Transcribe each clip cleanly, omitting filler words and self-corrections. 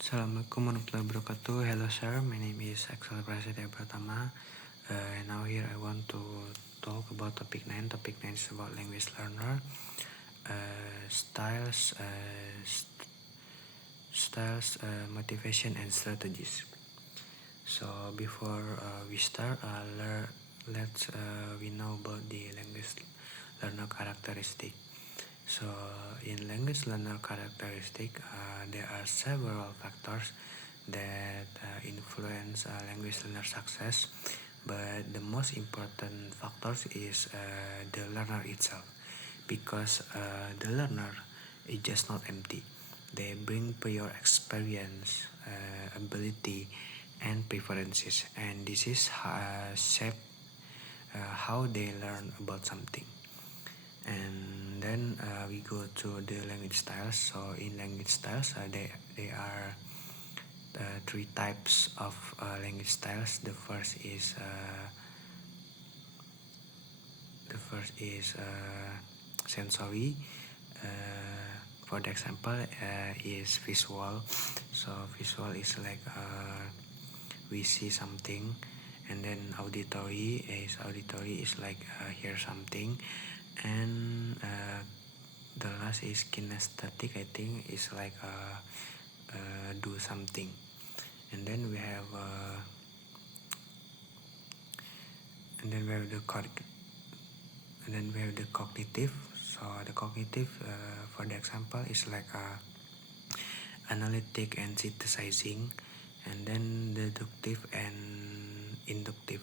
Assalamualaikum warahmatullahi wabarakatuh. Hello sir, my name is AxelPP2410732014-Intro and now here I want to talk about topic 9. Topic 9 is about language learner, motivation and strategies. So before we start, let's we know about the language learner characteristic. So in language learner characteristic, there are several factors that influence language learner success, but the most important factors is the learner itself, because the learner is just not empty. They bring prior experience, ability, and preferences, and this is shape how they learn about something. And then we go to the language styles. So in language styles, they are three types of language styles. The first is sensory. For the example, is visual. So visual is like we see something, and then auditory is like hear something, and the last is kinesthetic. I think is like do something. And then we have the cognitive. So the cognitive, for the example, is like analytic and synthesizing, and then deductive and inductive.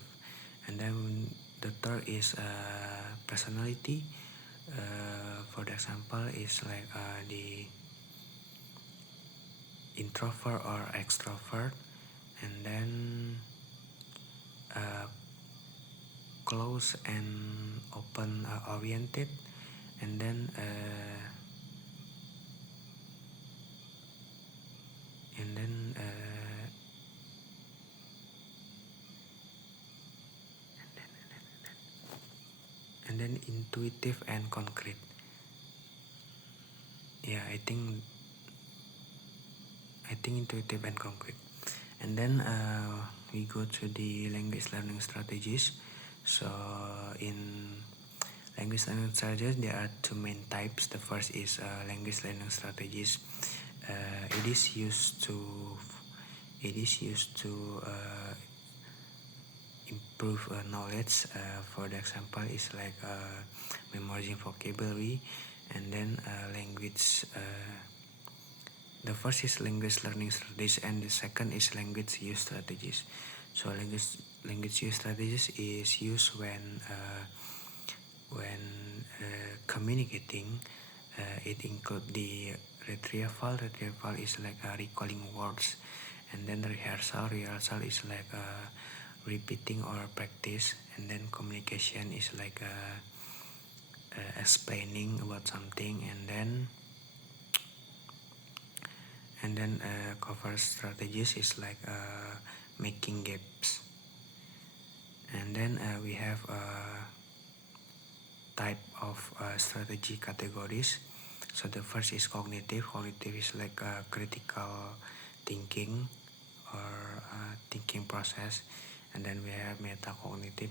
And then the third is personality. For the example, is like the introvert or extrovert, and then close and open oriented, and then intuitive and concrete. Yeah, I think intuitive and concrete. And then we go to the language learning strategies. So in language learning strategies, there are two main types. The first is language learning strategies. It is used to improve knowledge. For the example, is like memorizing vocabulary, and then language. The first is language learning strategies, and the second is language use strategies. So language use strategies is used when communicating. It includes the retrieval. Retrieval is like recalling words, and then rehearsal is like repeating or practice, and then communication is like explaining about something, and then cover strategies is like making gaps. And then we have type of strategy categories. So the first is cognitive. Cognitive is like critical thinking or thinking process. And then we have metacognitive.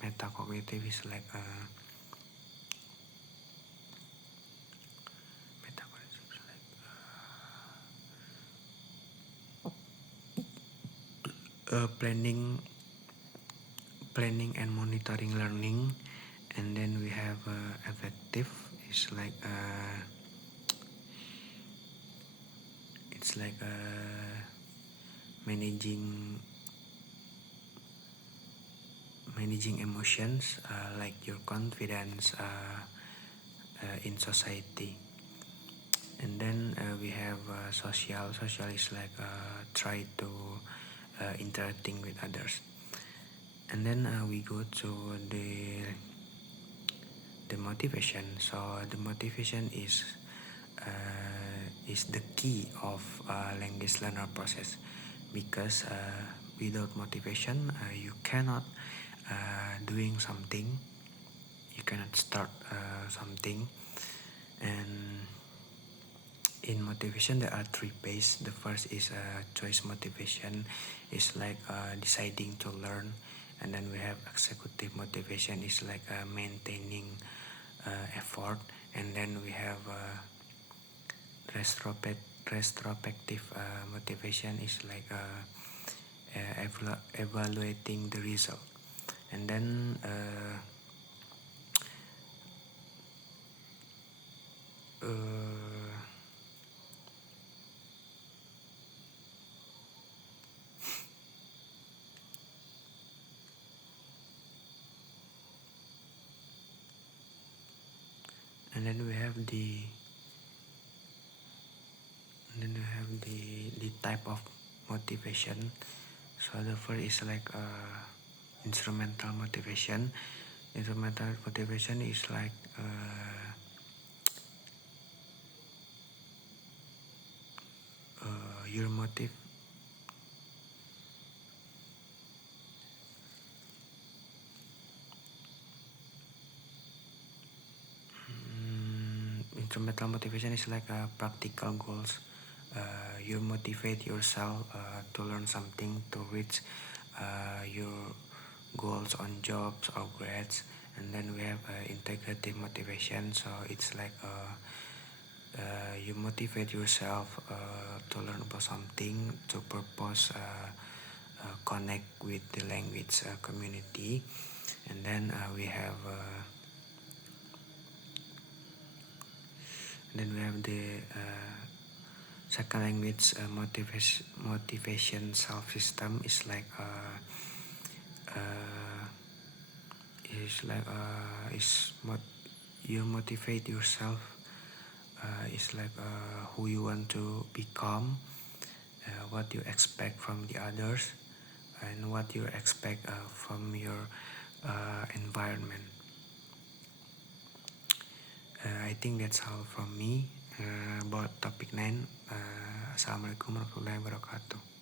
Metacognitive is like planning and monitoring learning. And then we have affective is like it's like managing emotions, like your confidence in society. And then we have social is like try to interacting with others. And then we go to the motivation. So the motivation is the key of language learner process, because without motivation you cannot doing something, you cannot start something. And In motivation, there are three phases. The first is choice motivation, is like deciding to learn, and then we have executive motivation, is like maintaining effort, and then we have retrospective motivation, is like evaluating the result, and then and then we have the type of motivation. So the first is like instrumental motivation. Instrumental motivation is like your motive instrumental motivation is like practical goals. You motivate yourself to learn something, to reach your goals on jobs or grades. And then we have integrative motivation, so it's like you motivate yourself to learn about something, to purpose connect with the language community. And then we have the second language motivation self-system, is like you motivate yourself, is like who you want to become, what you expect from the others, and what you expect from your environment. I think that's all from me about topic 9. Assalamualaikum warahmatullahi wabarakatuh.